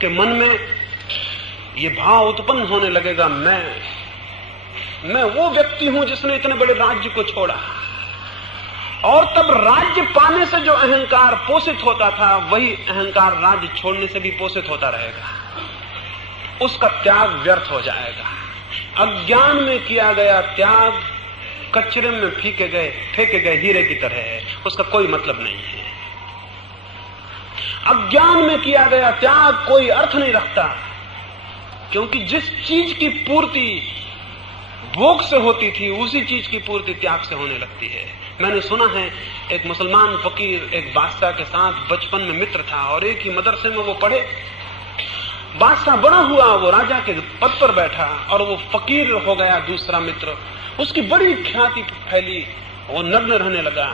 के मन में ये भाव उत्पन्न होने लगेगा, मैं वो व्यक्ति हूं जिसने इतने बड़े राज्य को छोड़ा। और तब राज्य पाने से जो अहंकार पोषित होता था, वही अहंकार राज्य छोड़ने से भी पोषित होता रहेगा। उसका त्याग व्यर्थ हो जाएगा। अज्ञान में किया गया त्याग कचरे में फेंके गए हीरे की तरह है, उसका कोई मतलब नहीं है। अज्ञान में किया गया त्याग कोई अर्थ नहीं रखता, क्योंकि जिस चीज की पूर्ति भोग से होती थी, उसी चीज की पूर्ति त्याग से होने लगती है। मैंने सुना है एक मुसलमान फकीर एक बादशाह के साथ बचपन में मित्र था और एक ही मदरसे में वो पढ़े। बादशाह बड़ा हुआ, वो राजा के पद पर बैठा और वो फकीर हो गया दूसरा मित्र। उसकी बड़ी ख्याति फैली, वो नग्न रहने लगा,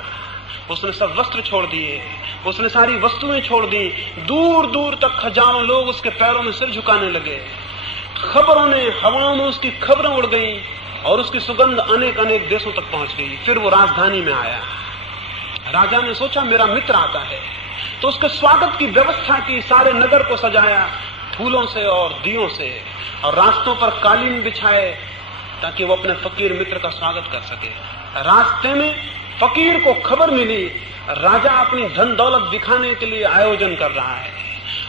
उसने सब वस्त्र छोड़ दिए, उसने सारी वस्तुएं छोड़ दी। दूर दूर तक हजारों लोग उसके पैरों में सिर झुकाने लगे। खबरों ने, हवाओं में उसकी खबरें उड़ गई और उसकी सुगंध अनेक अनेक देशों तक पहुंच गई। फिर वो राजधानी में आया। राजा ने सोचा मेरा मित्र आता है, तो उसके स्वागत की व्यवस्था की, सारे नगर को सजाया फूलों से और दियों से, और रास्तों पर कालीन बिछाए ताकि वो अपने फकीर मित्र का स्वागत कर सके। रास्ते में फकीर को खबर मिली राजा अपनी धन दौलत दिखाने के लिए आयोजन कर रहा है,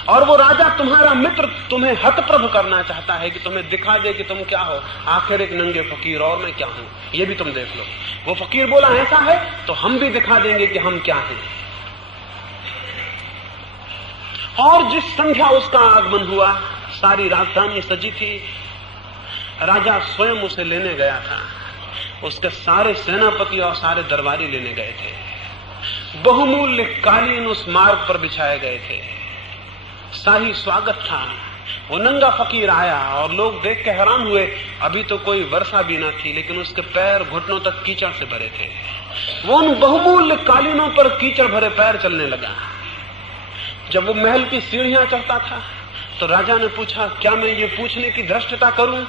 और वो राजा तुम्हारा मित्र तुम्हें हतप्रभ करना चाहता है कि तुम्हें दिखा दे कि तुम क्या हो। आखिर एक नंगे फकीर और मैं क्या हूं, ये भी तुम देख लो। वो फकीर बोला ऐसा है तो हम भी दिखा देंगे कि हम क्या हैं। और जिस संध्या उसका आगमन हुआ, सारी राजधानी सजी थी। राजा स्वयं उसे लेने गया था। उसके सारे सेनापति और सारे दरबारी लेने गए थे। बहुमूल्य कालीन उस मार्ग पर बिछाए गए थे। शाही स्वागत था। वो नंगा फकीर आया और लोग देख के हैरान हुए। अभी तो कोई वर्षा भी ना थी, लेकिन उसके पैर घुटनों तक कीचड़ से भरे थे। वो उन बहुमूल्य कालीनों पर कीचड़ भरे पैर चलने लगा। जब वो महल की सीढ़ियां चढ़ता था तो राजा ने पूछा, क्या मैं ये पूछने की धृष्टता करूं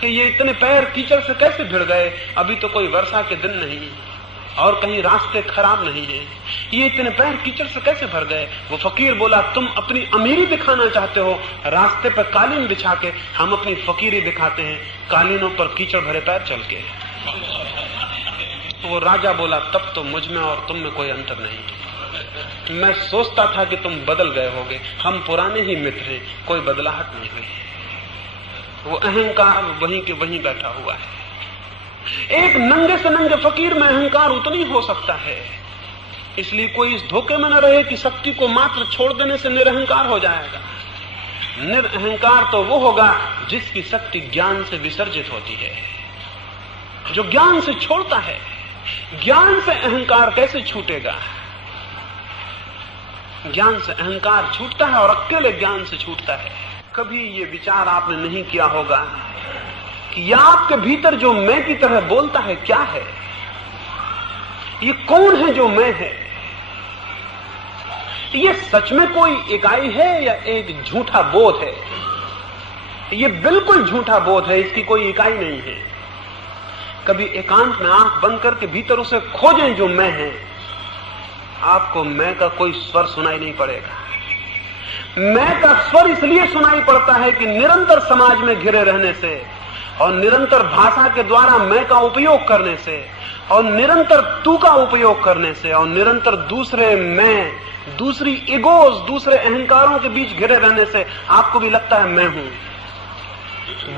कि ये इतने पैर कीचड़ से कैसे भिड़ गए? अभी तो कोई वर्षा के दिन नहीं और कहीं रास्ते खराब नहीं है, ये इतने पैर कीचड़ से कैसे भर गए? वो फकीर बोला, तुम अपनी अमीरी दिखाना चाहते हो, रास्ते पर कालीन बिछा के, हम अपनी फकीरी दिखाते हैं कालीनों पर कीचड़ भरे पैर चल के। वो राजा बोला, तब तो मुझ में और तुम में कोई अंतर नहीं। मैं सोचता था कि तुम बदल गए होगे, हम पुराने ही मित्र हैं, कोई बदलाहट नहीं हुई। वो अहंकार वहीं के वहीं बैठा हुआ है। एक नंगे से नंगे फकीर में अहंकार उतनी हो सकता है, इसलिए कोई इस धोखे में न रहे कि शक्ति को मात्र छोड़ देने से निरअहकार हो जाएगा। निरअहकार तो वो होगा जिसकी शक्ति ज्ञान से विसर्जित होती है, जो ज्ञान से छोड़ता है। ज्ञान से अहंकार कैसे छूटेगा? ज्ञान से अहंकार छूटता है और अकेले ज्ञान से छूटता है। कभी ये विचार आपने नहीं किया होगा कि यह आपके भीतर जो मैं की तरह बोलता है क्या है? ये कौन है जो मैं है? ये सच में कोई इकाई है या एक झूठा बोध है? ये बिल्कुल झूठा बोध है, इसकी कोई इकाई नहीं है। कभी एकांत में आंख बंद करके भीतर उसे खोजें जो मैं है, आपको मैं का कोई स्वर सुनाई नहीं पड़ेगा। मैं का स्वर इसलिए सुनाई पड़ता है कि निरंतर समाज में घिरे रहने से और निरंतर भाषा के द्वारा मैं का उपयोग करने से और निरंतर तू का उपयोग करने से और निरंतर दूसरे मैं, दूसरी इगोज, दूसरे अहंकारों के बीच घिरे रहने से आपको भी लगता है मैं हूं।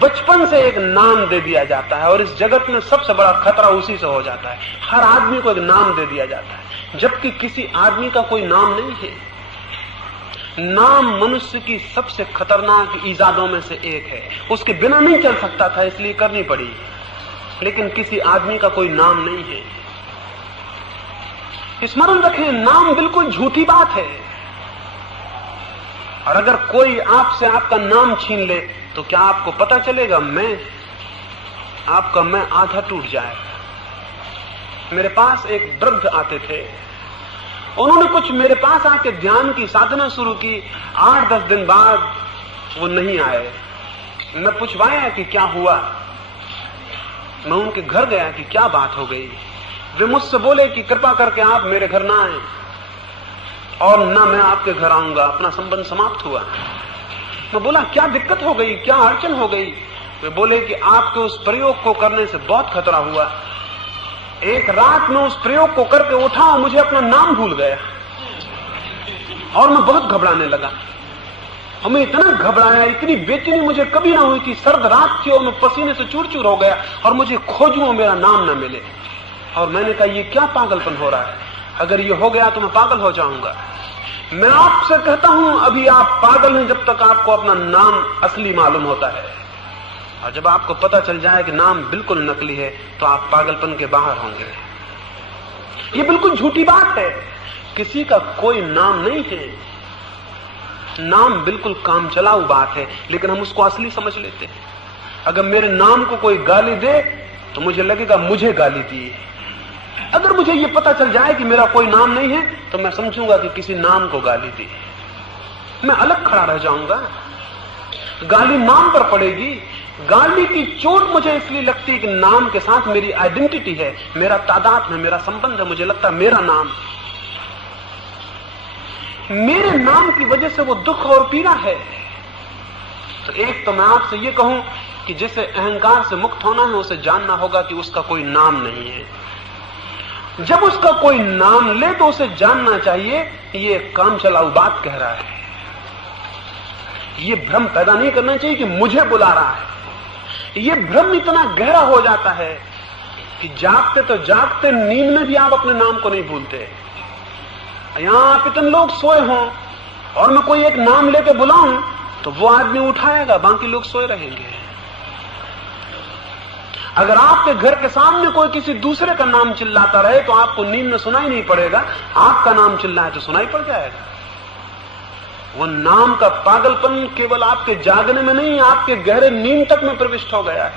बचपन से एक नाम दे दिया जाता है और इस जगत में सबसे बड़ा खतरा उसी से हो जाता है। हर आदमी को एक नाम दे दिया जाता है, जबकि किसी आदमी का कोई नाम नहीं है। नाम मनुष्य की सबसे खतरनाक ईजादों में से एक है। उसके बिना नहीं चल सकता था, इसलिए करनी पड़ी, लेकिन किसी आदमी का कोई नाम नहीं है। स्मरण रखें, नाम बिल्कुल झूठी बात है। और अगर कोई आपसे आपका नाम छीन ले तो क्या आपको पता चलेगा? मैं, आपका मैं आधा टूट जाएगा। मेरे पास एक वृद्ध आते थे, उन्होंने कुछ मेरे पास आके ध्यान की साधना शुरू की। 8-10 दिन बाद वो नहीं आए। मैं पूछवाया कि क्या हुआ। मैं उनके घर गया कि क्या बात हो गई। वे मुझसे बोले कि कृपा करके आप मेरे घर ना आए और ना मैं आपके घर आऊंगा, अपना संबंध समाप्त हुआ। मैं बोला क्या दिक्कत हो गई, क्या अड़चन हो गई? वे बोले कि आपके उस प्रयोग को करने से बहुत खतरा हुआ। एक रात में उस प्रयोग को करके उठा और मुझे अपना नाम भूल गया और मैं बहुत घबराने लगा। और मैं इतना घबराया, इतनी बेचैनी मुझे कभी ना हुई थी। सर्द रात थी और मैं पसीने से चूर चूर हो गया और मुझे खोजूं मेरा नाम ना मिले। और मैंने कहा ये क्या पागलपन हो रहा है, अगर ये हो गया तो मैं पागल हो जाऊंगा। मैं आपसे कहता हूं अभी आप पागल हैं जब तक आपको अपना नाम असली मालूम होता है, और जब आपको पता चल जाए कि नाम बिल्कुल नकली है तो आप पागलपन के बाहर होंगे। ये बिल्कुल झूठी बात है, किसी का कोई नाम नहीं है। नाम बिल्कुल काम चलाऊ बात है, लेकिन हम उसको असली समझ लेते हैं। अगर मेरे नाम को कोई गाली दे तो मुझे लगेगा मुझे गाली दी। अगर मुझे ये पता चल जाए कि मेरा कोई नाम नहीं है तो मैं समझूंगा कि किसी नाम को गाली दी। मैं अलग खड़ा रह जाऊंगा, गाली नाम पर पड़ेगी। गाली की चोट मुझे इसलिए लगती है कि नाम के साथ मेरी आइडेंटिटी है, मेरा तादाद है, मेरा संबंध है। मुझे लगता है मेरा नाम, मेरे नाम की वजह से वो दुख और पीड़ा है। तो एक तो मैं आपसे ये कहूं कि जिसे अहंकार से मुक्त होना है उसे जानना होगा कि उसका कोई नाम नहीं है। जब उसका कोई नाम ले तो उसे जानना चाहिए ये काम चलाऊ बात कह रहा है। ये भ्रम पैदा नहीं करना चाहिए कि मुझे बुला रहा है। ये भ्रम इतना गहरा हो जाता है कि जागते तो जागते नींद में भी आप अपने नाम को नहीं भूलते। यहां आप इतने लोग सोए हों और मैं कोई एक नाम लेके बुलाऊं तो वो आदमी उठाएगा, बाकी लोग सोए रहेंगे। अगर आपके घर के सामने कोई किसी दूसरे का नाम चिल्लाता रहे तो आपको नींद में सुनाई नहीं पड़ेगा, आपका नाम चिल्लाए तो सुनाई पड़ जाएगा। वो नाम का पागलपन केवल आपके जागने में नहीं, आपके गहरे नींद तक में प्रविष्ट हो गया है।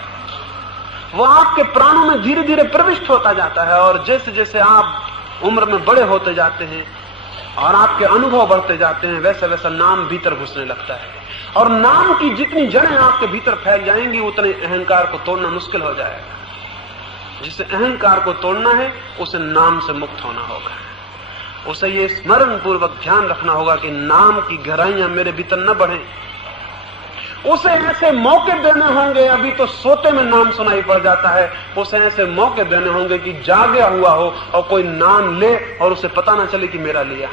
वो आपके प्राणों में धीरे धीरे प्रविष्ट होता जाता है, और जैसे जैसे आप उम्र में बड़े होते जाते हैं और आपके अनुभव बढ़ते जाते हैं, वैसा वैसा नाम भीतर घुसने लगता है। और नाम की जितनी जड़ें आपके भीतर फैल जाएंगी उतने अहंकार को तोड़ना मुश्किल हो जाएगा। जिसे अहंकार को तोड़ना है उसे नाम से मुक्त होना होगा। उसे ये स्मरण पूर्वक ध्यान रखना होगा कि नाम की गहराइयां मेरे भीतर न बढ़े। उसे ऐसे मौके देने होंगे, अभी तो सोते में नाम सुनाई पड़ जाता है, उसे ऐसे मौके देने होंगे कि जागया हुआ हो और कोई नाम ले और उसे पता ना चले कि मेरा लिया।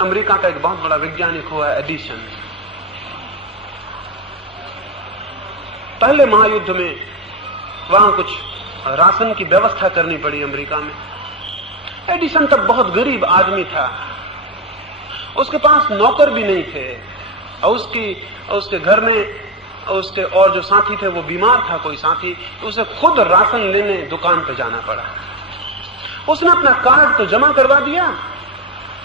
अमेरिका का एक बहुत बड़ा वैज्ञानिक हुआ एडिसन। पहले महायुद्ध में वहां कुछ राशन की व्यवस्था करनी पड़ी अमेरिका में। एडिसन तब बहुत गरीब आदमी था, उसके पास नौकर भी नहीं थे, और उसके घर में उसके और जो साथी थे वो बीमार था कोई साथी, तो उसे खुद राशन लेने दुकान पे जाना पड़ा। उसने अपना कार्ड तो जमा करवा दिया,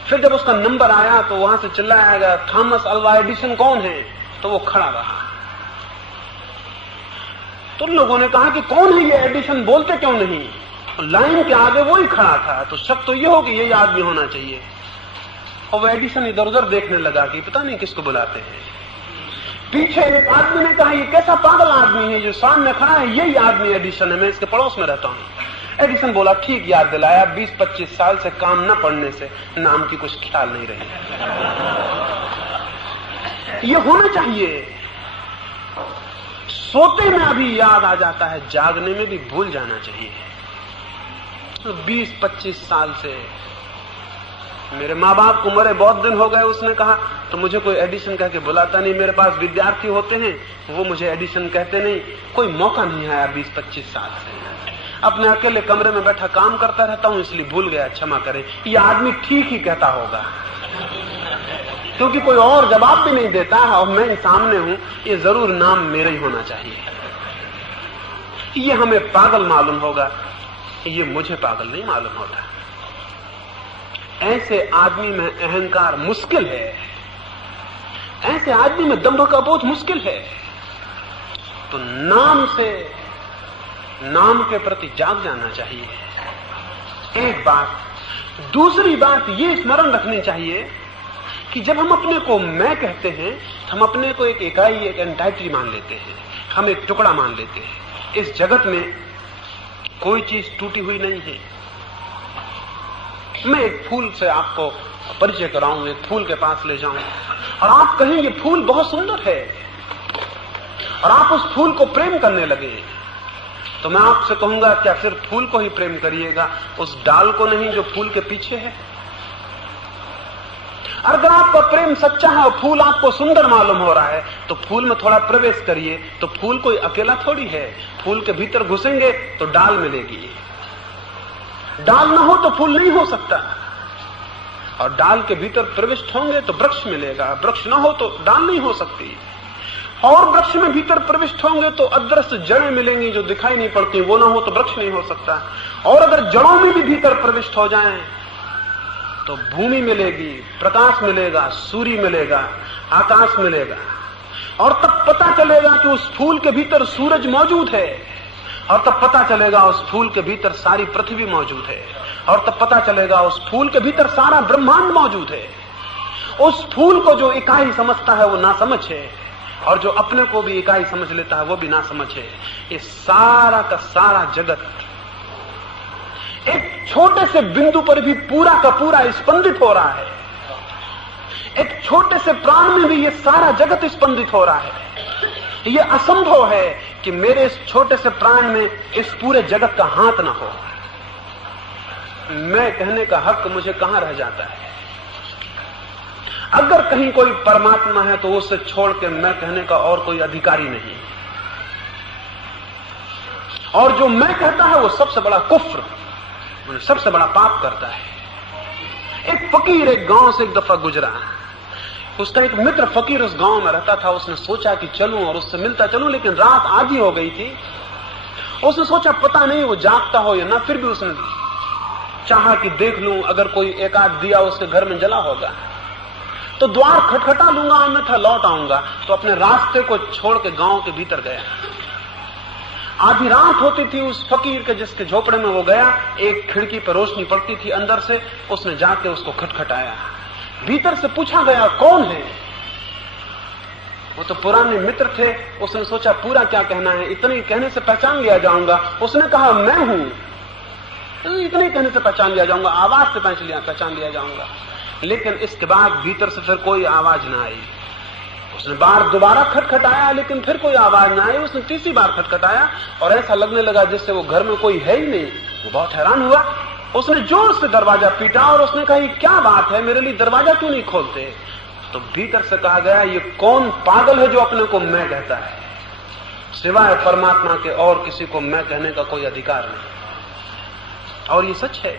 फिर जब उसका नंबर आया तो वहां से चिल्लाया गया, थॉमस अल्वा एडिसन कौन है? तो वो खड़ा रहा। तो लोगों ने कहा कि कौन है ये एडिसन, बोलते क्यों नहीं? लाइन के आगे वो ही खड़ा था, तो शक तो ये हो कि यही आदमी होना चाहिए। और वो एडिसन इधर उधर देखने लगा कि पता नहीं किसको बुलाते हैं। पीछे एक आदमी ने कहा ये कैसा पागल आदमी है जो सामने खड़ा है, यही आदमी एडिसन है, मैं इसके पड़ोस में रहता हूं। एडिसन बोला ठीक याद दिलाया, 20-25 साल से काम न पड़ने से नाम की कुछ ख्याल नहीं रही। ये होना चाहिए। सोते में अभी याद आ जाता है, जागने में भी भूल जाना चाहिए। तो 20-25 साल से मेरे माँ बाप को मरे बहुत दिन हो गए। उसने कहा तो मुझे कोई एडिसन कह के बुलाता नहीं, मेरे पास विद्यार्थी होते हैं वो मुझे एडिसन कहते नहीं, कोई मौका नहीं आया 20-25 साल से। अपने अकेले कमरे में बैठा काम करता रहता हूं, इसलिए भूल गया, क्षमा करें। ये आदमी ठीक ही कहता होगा, क्योंकि कोई और जवाब भी नहीं देता और मैं सामने हूं, ये जरूर नाम मेरा ही होना चाहिए। ये हमें पागल मालूम होगा, ये मुझे पागल नहीं मालूम होता। ऐसे आदमी में अहंकार मुश्किल है, ऐसे आदमी में दंभ का बोध मुश्किल है। तो नाम के प्रति जाग जाना चाहिए, एक बात। दूसरी बात ये स्मरण रखनी चाहिए कि जब हम अपने को मैं कहते हैं, हम अपने को एक इकाई, एक एंटाइटी मान लेते हैं, हम एक टुकड़ा मान लेते हैं। इस जगत में कोई चीज टूटी हुई नहीं है। मैं एक फूल से आपको परिचय कराऊं, एक फूल के पास ले जाऊं और आप कहें ये फूल बहुत सुंदर है और आप उस फूल को प्रेम करने लगे, तो मैं आपसे कहूंगा क्या सिर्फ फूल को ही प्रेम करिएगा, उस डाल को नहीं जो फूल के पीछे है? अगर आपका प्रेम सच्चा है और फूल आपको सुंदर मालूम हो रहा है तो फूल में थोड़ा प्रवेश करिए। तो फूल कोई अकेला थोड़ी है, फूल के भीतर घुसेंगे तो डाल मिलेगी, डाल ना हो तो फूल नहीं हो सकता, और डाल के भीतर प्रविष्ट होंगे तो वृक्ष मिलेगा, वृक्ष ना हो तो डाल नहीं हो सकती, और वृक्ष में भीतर प्रविष्ट होंगे तो अदृश्य जड़ें मिलेंगी जो दिखाई नहीं पड़ती, वो ना हो तो वृक्ष नहीं हो सकता, और अगर जड़ों में भी भीतर प्रविष्ट हो जाएं तो भूमि मिलेगी, प्रकाश मिलेगा, सूर्य मिलेगा, आकाश मिलेगा, और तब पता चलेगा कि उस फूल के भीतर सूरज मौजूद है, और तब पता चलेगा उस फूल के भीतर सारी पृथ्वी मौजूद है, और तब पता चलेगा उस फूल के भीतर सारा ब्रह्मांड मौजूद है। उस फूल को जो इकाई समझता है वो नासमझ है, और जो अपने को भी इकाई समझ लेता है वो भी नासमझ है। ये सारा का सारा जगत एक छोटे से बिंदु पर भी पूरा का पूरा स्पंदित हो रहा है, एक छोटे से प्राण में भी ये सारा जगत स्पंदित हो रहा है। ये असंभव है कि मेरे इस छोटे से प्राण में इस पूरे जगत का हाथ ना हो। मैं कहने का हक मुझे कहां रह जाता है? अगर कहीं कोई परमात्मा है तो उसे छोड़ के मैं कहने का और कोई अधिकारी नहीं, और जो मैं कहता है वो सबसे बड़ा कुफ्र, सबसे बड़ा पाप करता है। एक फकीर एक गांव से एक दफा गुजरा, उसका एक मित्र फकीर उस गांव में रहता था। उसने सोचा कि चलूं और उससे मिलता चलूं, लेकिन रात आधी हो गई थी। उसने सोचा पता नहीं वो जागता हो या ना, फिर भी उसने चाहा कि देख लूं, अगर कोई एक आध दिया उसके घर में जला होगा तो द्वार खटखटा लूंगा, अन्यथा लौट आऊंगा। तो अपने रास्ते को छोड़ के गांव के भीतर गया। आधी रात होती थी उस फकीर के जिसके झोपड़े में वो गया, एक खिड़की पर रोशनी पड़ती थी अंदर से, उसने जाके उसको खटखटाया। भीतर से पूछा गया कौन है? वो तो पुराने मित्र थे। उसने सोचा पूरा क्या कहना है, इतने कहने से पहचान लिया जाऊंगा। उसने कहा मैं हूं। इतने कहने से पहचान लिया जाऊंगा, आवाज से पहचान लिया जाऊंगा। लेकिन इसके बाद भीतर से फिर कोई आवाज ना आई। उसने बार दोबारा खटखटाया, लेकिन फिर कोई आवाज ना आई। उसने तीसरी बार खटखटाया और ऐसा लगने लगा जिससे वो घर में कोई है ही नहीं। वो बहुत हैरान हुआ। उसने जोर से दरवाजा पीटा और उसने कहा क्या बात है, मेरे लिए दरवाजा क्यों नहीं खोलते? तो भीतर से कहा गया ये कौन पागल है जो अपने को मैं कहता है? सिवाय परमात्मा के और किसी को मैं कहने का कोई अधिकार नहीं। और ये सच है,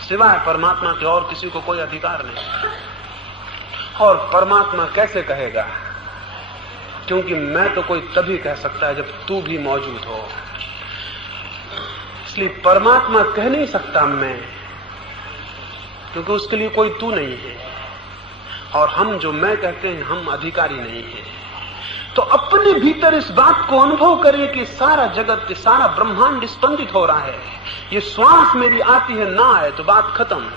सिवाय परमात्मा के और किसी को कोई अधिकार नहीं। और परमात्मा कैसे कहेगा? क्योंकि मैं तो कोई तभी कह सकता है जब तू भी मौजूद हो। इसलिए परमात्मा कह नहीं सकता मैं, क्योंकि उसके लिए कोई तू नहीं है। और हम जो मैं कहते हैं हम अधिकारी नहीं है। तो अपने भीतर इस बात को अनुभव करें कि सारा जगत, सारा ब्रह्मांड स्पंदित हो रहा है। ये श्वास मेरी आती है ना आए तो बात खत्म।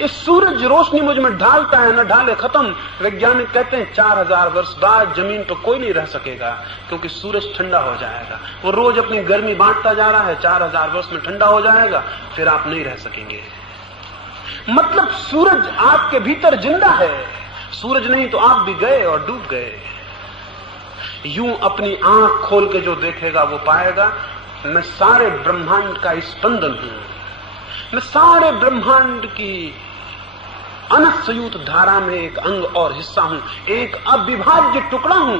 इस सूरज रोशनी मुझ में ढालता है न ढाले खत्म। वैज्ञानिक कहते हैं 4000 वर्ष बाद जमीन पर कोई नहीं रह सकेगा, क्योंकि सूरज ठंडा हो जाएगा। वो रोज अपनी गर्मी बांटता जा रहा है, 4000 वर्ष में ठंडा हो जाएगा, फिर आप नहीं रह सकेंगे। मतलब सूरज आपके भीतर जिंदा है। सूरज नहीं तो आप भी गए और डूब गए। यूं अपनी आंख खोल के जो देखेगा वो पाएगा मैं सारे ब्रह्मांड का स्पंदन हूं। मैं सारे ब्रह्मांड की अनसयुत धारा में एक अंग और हिस्सा हूं, एक अविभाज्य टुकड़ा हूं,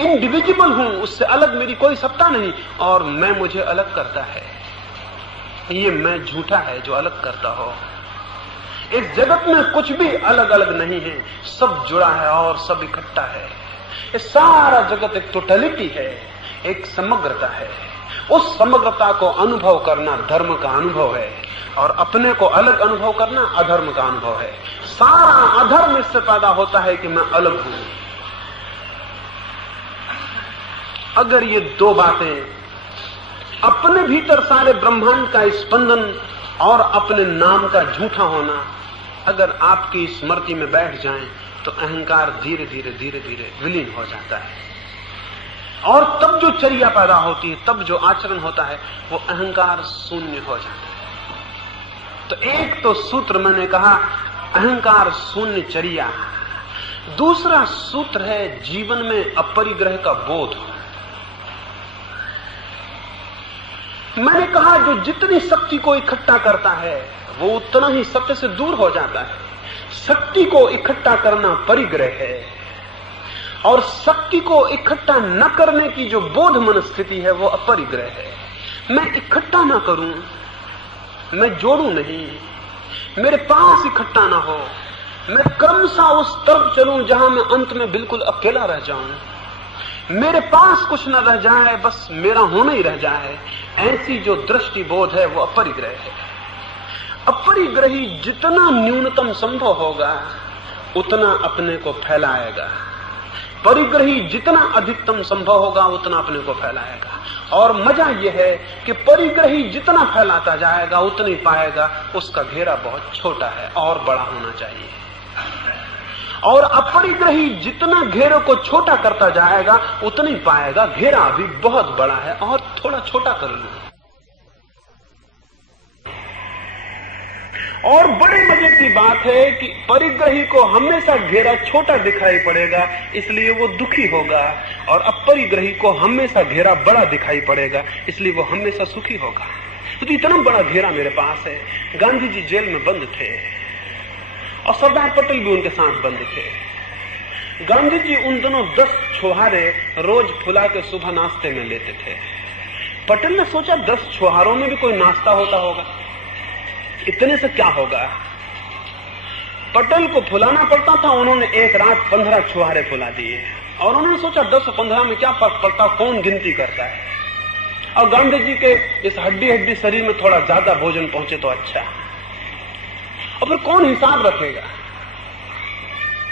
इंडिविजिबल हूं। उससे अलग मेरी कोई सत्ता नहीं, और मैं मुझे अलग करता है। ये मैं झूठा है जो अलग करता हो। इस जगत में कुछ भी अलग अलग नहीं है, सब जुड़ा है और सब इकट्ठा है। ये सारा जगत एक टोटलिटी है, एक समग्रता है। उस समग्रता को अनुभव करना धर्म का अनुभव है, और अपने को अलग अनुभव करना अधर्म का अनुभव है। सारा अधर्म इससे पैदा होता है कि मैं अलग हूं। अगर ये दो बातें, अपने भीतर सारे ब्रह्मांड का स्पंदन और अपने नाम का झूठा होना, अगर आपकी स्मृति में बैठ जाएं, तो अहंकार धीरे धीरे धीरे धीरे विलीन हो जाता है। और तब जो चर्या पैदा होती है, तब जो आचरण होता है, वो अहंकार शून्य हो जाता है। तो एक तो सूत्र मैंने कहा अहंकार शून्य चर्या, दूसरा सूत्र है जीवन में अपरिग्रह का बोध। मैंने कहा जो जितनी शक्ति को इकट्ठा करता है वो उतना ही सत्य से दूर हो जाता है। शक्ति को इकट्ठा करना परिग्रह है, और शक्ति को इकट्ठा न करने की जो बोध मन स्थिति है वो अपरिग्रह है। मैं इकट्ठा ना करूं, मैं जोड़ू नहीं, मेरे पास इकट्ठा ना हो, मैं क्रमशः उस तरफ चलूं जहां मैं अंत में बिल्कुल अकेला रह जाऊं, मेरे पास कुछ न रह जाए, बस मेरा होना ही रह जाए, ऐसी जो दृष्टि बोध है वो अपरिग्रह है। अपरिग्रही जितना न्यूनतम संभव होगा उतना अपने को फैलाएगा, परिग्रही जितना अधिकतम संभव होगा उतना अपने को फैलाएगा। और मजा यह है कि परिग्रही जितना फैलाता जाएगा उतनी पाएगा उसका घेरा बहुत छोटा है और बड़ा होना चाहिए, और अपरिग्रही जितना घेरे को छोटा करता जाएगा उतनी पाएगा घेरा अभी बहुत बड़ा है और थोड़ा छोटा कर लूं। और बड़े मजे की बात है कि परिग्रही को हमेशा घेरा छोटा दिखाई पड़ेगा इसलिए वो दुखी होगा, और अपरिग्रही को हमेशा घेरा बड़ा दिखाई पड़ेगा इसलिए वो हमेशा सुखी होगा। तो इतना बड़ा घेरा मेरे पास है। गांधी जी जेल में बंद थे और सरदार पटेल भी उनके साथ बंद थे। गांधी जी उन दोनों 10 छुहारे रोज फुला के सुबह नाश्ते में लेते थे। पटेल ने सोचा 10 छुहारों में भी कोई नाश्ता होता होगा, इतने से क्या होगा। पटेल को फुलाना पड़ता था, उन्होंने एक रात 15 छुहारे फुला दिए, और उन्होंने सोचा 10 और 15 में क्या फर्क पड़ता, कौन गिनती करता है। और गांधी जी के इस हड्डी शरीर में थोड़ा ज्यादा भोजन पहुंचे तो अच्छा, और फिर कौन हिसाब रखेगा।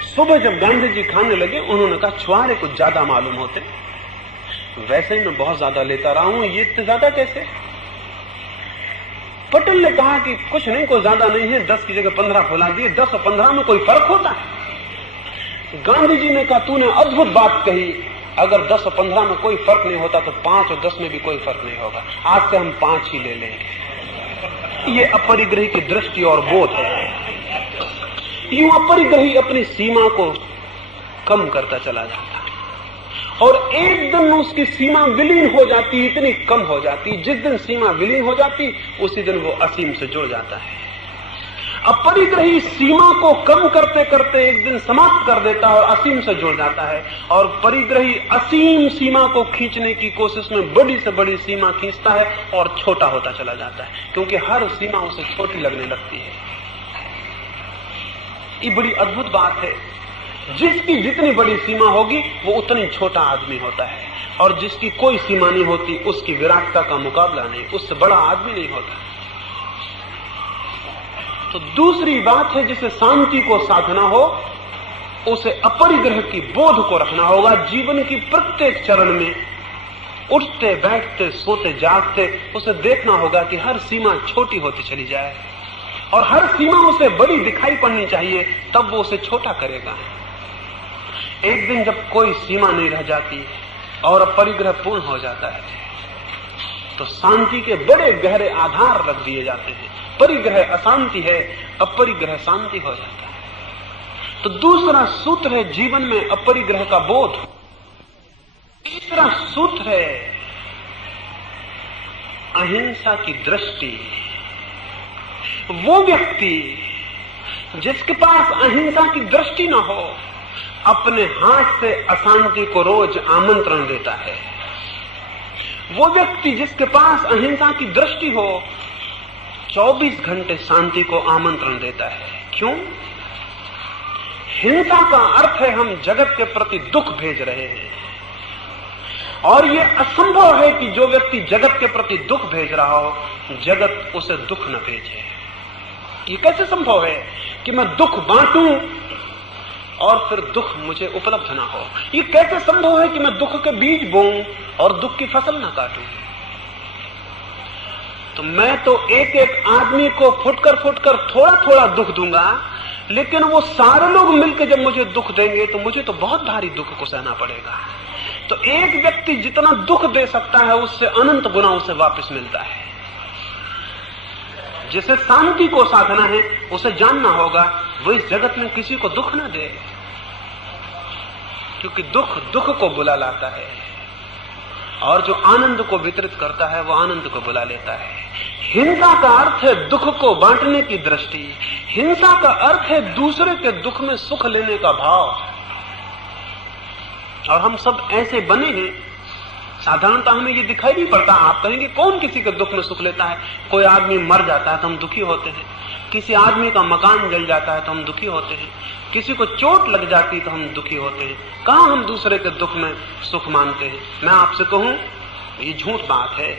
सुबह जब गांधी जी खाने लगे उन्होंने कहा छुहारे कुछ ज्यादा मालूम होते, वैसे ही मैं बहुत ज्यादा लेता रहा हूं, ये इतने ज्यादा कैसे। पटेल ने कहा कि कुछ नहीं, कोई ज्यादा नहीं है, 10 की जगह 15 फुला दिए, 10 और 15 में कोई फर्क होता है। गांधी जी ने कहा तूने अद्भुत बात कही, अगर 10 और 15 में कोई फर्क नहीं होता तो 5 और 10 में भी कोई फर्क नहीं होगा, आज से हम 5 ही ले लेंगे। ये अपरिग्रही की दृष्टि और बोध है। यूं अपरिग्रही अपनी सीमा को कम करता चला जाता है, और एक दिन उसकी सीमा विलीन हो जाती, इतनी कम हो जाती, जिस दिन सीमा विलीन हो जाती उसी दिन वो असीम से जुड़ जाता है। अपरिग्रही सीमा को कम करते करते एक दिन समाप्त कर देता है और असीम से जुड़ जाता है, और परिग्रही असीम सीमा को खींचने की कोशिश में बड़ी से बड़ी सीमा खींचता है और छोटा होता चला जाता है, क्योंकि हर सीमा उसे छोटी लगने लगती है। ये बड़ी अद्भुत बात है। जिसकी जितनी बड़ी सीमा होगी वो उतनी छोटा आदमी होता है, और जिसकी कोई सीमा नहीं होती उसकी विराटता का मुकाबला नहीं, उससे बड़ा आदमी नहीं होता। तो दूसरी बात है, जिसे शांति को साधना हो उसे अपरिग्रह की बोध को रखना होगा। जीवन की प्रत्येक चरण में उठते बैठते सोते जागते उसे देखना होगा कि हर सीमा छोटी होती चली जाए, और हर सीमा उसे बड़ी दिखाई पड़नी चाहिए, तब वो उसे छोटा करेगा। एक दिन जब कोई सीमा नहीं रह जाती और अपरिग्रह पूर्ण हो जाता है तो शांति के बड़े गहरे आधार रख दिए जाते हैं। परिग्रह अशांति है, अपरिग्रह शांति हो जाता है। तो दूसरा सूत्र है जीवन में अपरिग्रह का बोध। तीसरा सूत्र है अहिंसा की दृष्टि। वो व्यक्ति जिसके पास अहिंसा की दृष्टि न हो अपने हाथ से अशांति को रोज आमंत्रण देता है। वो व्यक्ति जिसके पास अहिंसा की दृष्टि हो 24 घंटे शांति को आमंत्रण देता है। क्यों? हिंसा का अर्थ है हम जगत के प्रति दुख भेज रहे हैं, और ये असंभव है कि जो व्यक्ति जगत के प्रति दुख भेज रहा हो जगत उसे दुख न भेजे। ये कैसे संभव है कि मैं दुख बांटूं और फिर दुख मुझे उपलब्ध ना हो? ये कैसे संभव है कि मैं दुख के बीज बोऊं और दुख की फसल ना काटूं? तो मैं तो एक एक आदमी को फुटकर फुटकर थोड़ा थोड़ा दुख दूंगा, लेकिन वो सारे लोग मिलकर जब मुझे दुख देंगे तो मुझे तो बहुत भारी दुख को सहना पड़ेगा। तो एक व्यक्ति जितना दुख दे सकता है उससे अनंत गुना उसे वापस मिलता है। जिसे शांति को साधना है उसे जानना होगा वो इस जगत में किसी को दुख न दे, क्योंकि दुख दुख को बुला लाता है और जो आनंद को वितरित करता है वो आनंद को बुला लेता है। हिंसा का अर्थ है दुख को बांटने की दृष्टि, हिंसा का अर्थ है दूसरे के दुख में सुख लेने का भाव। और हम सब ऐसे बने हैं, साधारणतः हमें ये दिखाई नहीं पड़ता। आप कहेंगे कौन किसी के दुख में सुख लेता है? कोई आदमी मर जाता है तो हम दुखी होते हैं, किसी आदमी का मकान जल जाता है तो हम दुखी होते हैं, किसी को चोट लग जाती तो हम दुखी होते हैं। कहां हम दूसरे के दुख में सुख मानते हैं? मैं आपसे कहूं ये झूठ बात है।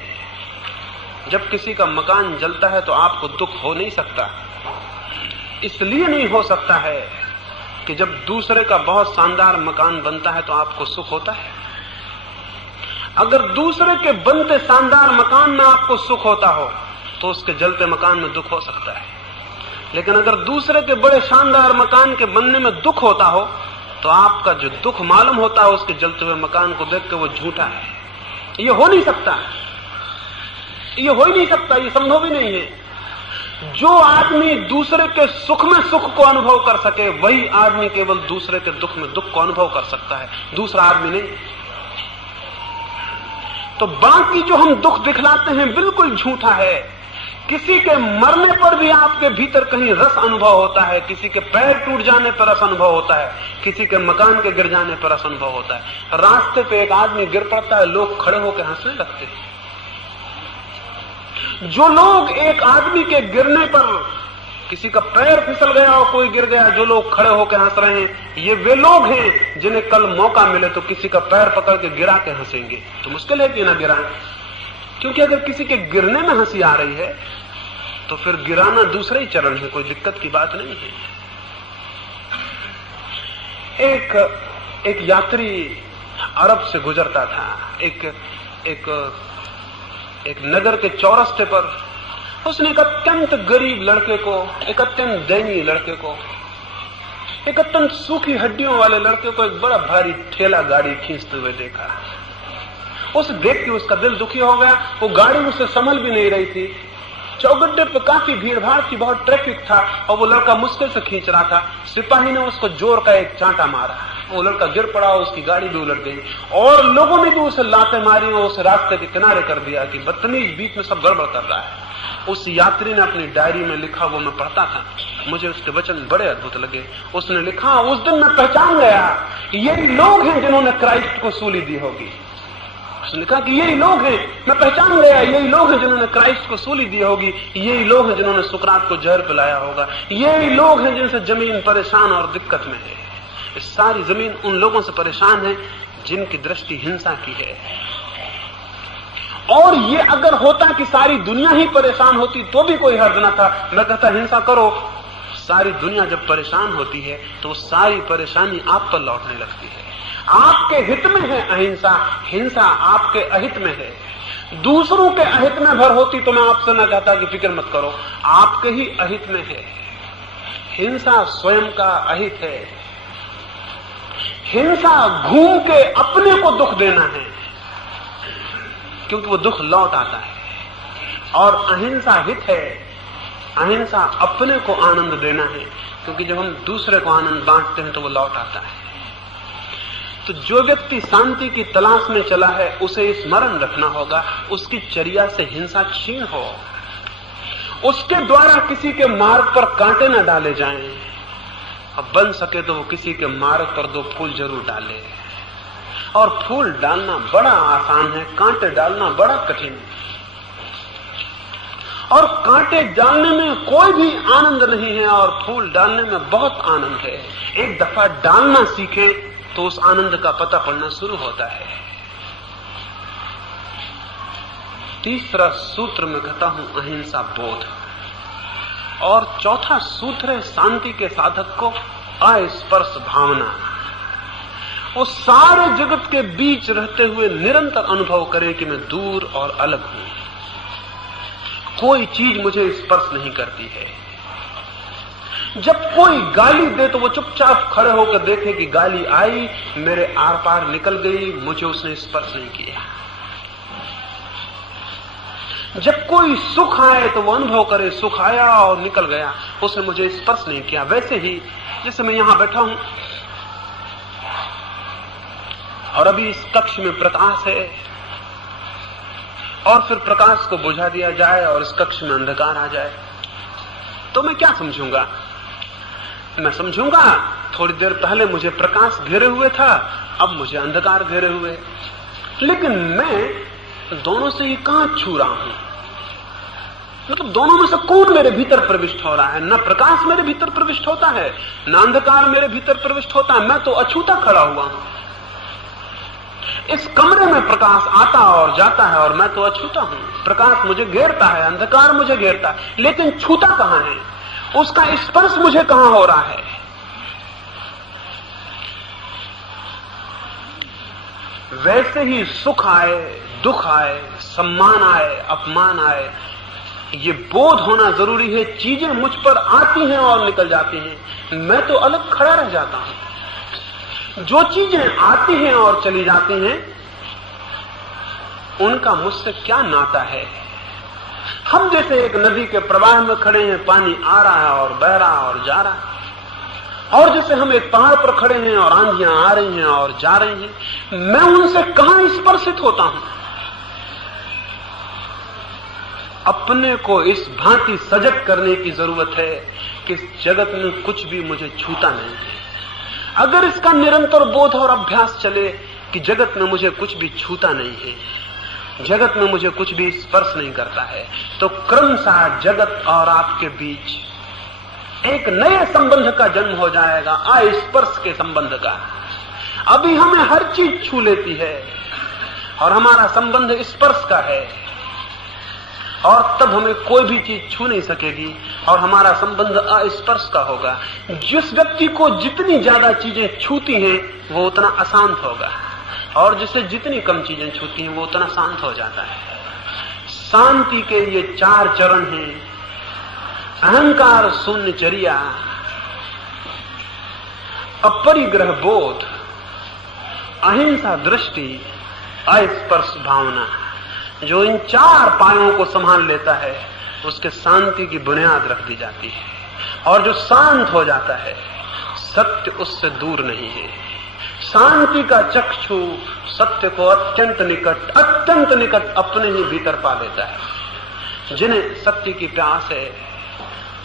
जब किसी का मकान जलता है तो आपको दुख हो नहीं सकता। इसलिए नहीं हो सकता है कि जब दूसरे का बहुत शानदार मकान बनता है तो आपको सुख होता है। अगर दूसरे के बनते शानदार मकान में आपको सुख होता हो तो उसके जलते मकान में दुख हो सकता है। लेकिन अगर दूसरे के बड़े शानदार मकान के बनने में दुख होता हो तो आपका जो दुख मालूम होता है उसके जलते हुए मकान को देख के वो झूठा है। ये हो नहीं सकता, ये हो ही नहीं सकता, ये संभव ही नहीं है। जो आदमी दूसरे के सुख में सुख को अनुभव कर सके वही आदमी केवल दूसरे के दुख में दुख को अनुभव कर सकता है, दूसरा आदमी नहीं। तो बाकी जो हम दुख दिखलाते हैं बिल्कुल झूठा है। किसी के मरने पर भी आपके भीतर कहीं रस अनुभव होता है, किसी के पैर टूट जाने पर रस अनुभव होता है, किसी के मकान के गिर जाने पर रस अनुभव होता है। रास्ते पे एक आदमी गिर पड़ता है, लोग खड़े होकर हंसने लगते हैं। जो लोग एक आदमी के गिरने पर, किसी का पैर फिसल गया और कोई गिर गया, जो लोग खड़े होकर हंस रहे हैं, ये वे लोग हैं जिन्हें कल मौका मिले तो किसी का पैर पकड़ के गिरा के हंसेंगे। तो मुश्किल है कि ना गिराएं, क्योंकि अगर किसी के गिरने में हंसी आ रही है तो फिर गिराना दूसरे ही चरण है, कोई दिक्कत की बात नहीं है। एक यात्री अरब से गुजरता था। एक नगर के चौरस्ते पर उसने एक अत्यंत गरीब लड़के को, एक अत्यंत दयनीय लड़के को, एक अत्यंत सूखी हड्डियों वाले लड़के को एक बड़ा भारी ठेला गाड़ी खींचते हुए देखा। उसे देख के उसका दिल दुखी हो गया। वो गाड़ी उससे संभल भी नहीं रही थी। चौगड्डे पे काफी भीड़ भाड़ थी, बहुत ट्रैफिक था और वो लड़का मुश्किल से खींच रहा था। सिपाही ने उसको जोर का एक चांटा मारा, वो लड़का गिर पड़ा, उसकी गाड़ी भी उलट गई और लोगों ने भी उसे लातें मारी और उसे रास्ते के किनारे कर दिया कि बदतमीज बीच में सब गड़बड़ कर रहा है। उस यात्री ने अपनी डायरी में लिखा, वो मैं पढ़ता था, मुझे उसके वचन बड़े अद्भुत लगे। उसने लिखा, उस दिन मैं पहचान गया यही लोग हैं जिन्होंने क्राइस्ट को सूली दी होगी। उसने कहा कि यही लोग हैं, मैं पहचान गया, यही लोग हैं जिन्होंने क्राइस्ट को सूली दी होगी, यही लोग हैं जिन्होंने सुकरात को जहर पिलाया होगा, यही लोग हैं जिनसे जमीन परेशान और दिक्कत में है। इस सारी जमीन उन लोगों से परेशान है जिनकी दृष्टि हिंसा की है। और ये अगर होता कि सारी दुनिया ही परेशान होती तो भी कोई हर्ज न था। मैं कहता हिंसा करो। सारी दुनिया जब परेशान होती है तो सारी परेशानी आप पर लौटने लगती है। आपके हित में है अहिंसा, हिंसा आपके अहित में है। दूसरों के अहित में भर होती तो मैं आपसे न कहता कि फिक्र मत करो, आपके ही अहित में है। हिंसा स्वयं का अहित है। हिंसा घूम के अपने को दुख देना है, क्योंकि वो दुख लौट आता है। और अहिंसा हित है, अहिंसा अपने को आनंद देना है, क्योंकि जब हम दूसरे को आनंद बांटते हैं तो वो लौट आता है। तो जो व्यक्ति शांति की तलाश में चला है उसे स्मरण रखना होगा उसकी चर्या से हिंसा छीन हो, उसके द्वारा किसी के मार्ग पर कांटे न डाले जाएं, और बन सके तो वो किसी के मार्ग पर 2 फूल जरूर डाले। और फूल डालना बड़ा आसान है, कांटे डालना बड़ा कठिन है। और कांटे डालने में कोई भी आनंद नहीं है और फूल डालने में बहुत आनंद है। एक दफा डालना सीखे तो उस आनंद का पता पड़ना शुरू होता है। तीसरा सूत्र में कहता हूं अहिंसा बोध, और चौथा सूत्र है शांति के साधक को अस्पर्श भावना। वो सारे जगत के बीच रहते हुए निरंतर अनुभव करे कि मैं दूर और अलग हूं, कोई चीज मुझे स्पर्श नहीं करती है। जब कोई गाली दे तो वो चुपचाप खड़े होकर देखे कि गाली आई, मेरे आर पार निकल गई, मुझे उसने स्पर्श नहीं किया। जब कोई सुख आए तो वो अनुभव करे सुख आया और निकल गया, उसने मुझे स्पर्श नहीं किया। वैसे ही जैसे मैं यहां बैठा हूं और अभी इस कक्ष में प्रकाश है और फिर प्रकाश को बुझा दिया जाए और इस कक्ष में अंधकार आ जाए, तो मैं क्या समझूंगा? मैं समझूंगा थोड़ी देर पहले मुझे प्रकाश घेरे हुए था, अब मुझे अंधकार घेरे हुए। लेकिन मैं दोनों से ये कहां छू रहा हूं? मतलब दोनों में से कौन मेरे भीतर प्रविष्ट हो रहा है? न प्रकाश मेरे भीतर प्रविष्ट होता है, न अंधकार मेरे भीतर प्रविष्ट होता है। मैं तो अछूता खड़ा हुआ हूं। इस कमरे में प्रकाश आता और जाता है और मैं तो अछूता हूं। प्रकाश मुझे घेरता है, अंधकार मुझे घेरता है, लेकिन छूता कहां है? उसका स्पर्श मुझे कहां हो रहा है? वैसे ही सुख आए, दुख आए, सम्मान आए, अपमान आए, ये बोध होना जरूरी है। चीजें मुझ पर आती हैं और निकल जाती हैं, मैं तो अलग खड़ा रह जाता हूं। जो चीजें आती हैं और चली जाती हैं, उनका मुझसे क्या नाता है? हम जैसे एक नदी के प्रवाह में खड़े हैं, पानी आ रहा है और बह रहा है और जा रहा है, और जैसे हम एक पहाड़ पर खड़े हैं और आंधियां आ रही हैं और जा रही हैं, मैं उनसे कहां स्पर्शित होता हूं? अपने को इस भांति सजग करने की जरूरत है कि इस जगत में कुछ भी मुझे छूता नहीं है। अगर इसका निरंतर बोध और अभ्यास चले कि जगत में मुझे कुछ भी छूता नहीं है, जगत में मुझे कुछ भी स्पर्श नहीं करता है, तो क्रमशः जगत और आपके बीच एक नए संबंध का जन्म हो जाएगा, अस्पर्श के संबंध का। अभी हमें हर चीज छू लेती है और हमारा संबंध स्पर्श का है, और तब हमें कोई भी चीज छू नहीं सकेगी और हमारा संबंध अस्पर्श का होगा। जिस व्यक्ति को जितनी ज्यादा चीजें छूती हैं वो उतना अशांत होगा, और जिसे जितनी कम चीजें छूती हैं वो उतना शांत हो जाता है। शांति के ये 4 चरण हैं: अहंकार शून्य चर्या, अपरिग्रह बोध, अहिंसा दृष्टि, अस्पर्श भावना। जो इन 4 पायों को संभाल लेता है उसके शांति की बुनियाद रख दी जाती है, और जो शांत हो जाता है सत्य उससे दूर नहीं है। शांति का चक्षु सत्य को अत्यंत निकट अपने ही भीतर पा लेता है। जिन्हें सत्य की प्यास है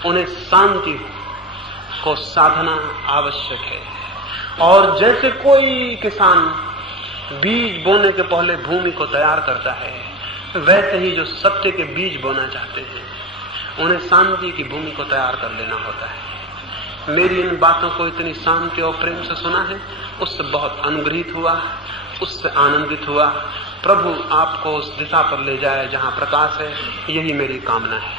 उन्हें शांति को साधना आवश्यक है। और जैसे कोई किसान बीज बोने के पहले भूमि को तैयार करता है, वैसे ही जो सत्य के बीज बोना चाहते हैं उन्हें शांति की भूमि को तैयार कर लेना होता है। मेरी इन बातों को इतनी शांति और प्रेम से सुना है, उससे बहुत अनुग्रहित हुआ, उससे आनंदित हुआ। प्रभु आपको उस दिशा पर ले जाए जहां प्रकाश है, यही मेरी कामना है।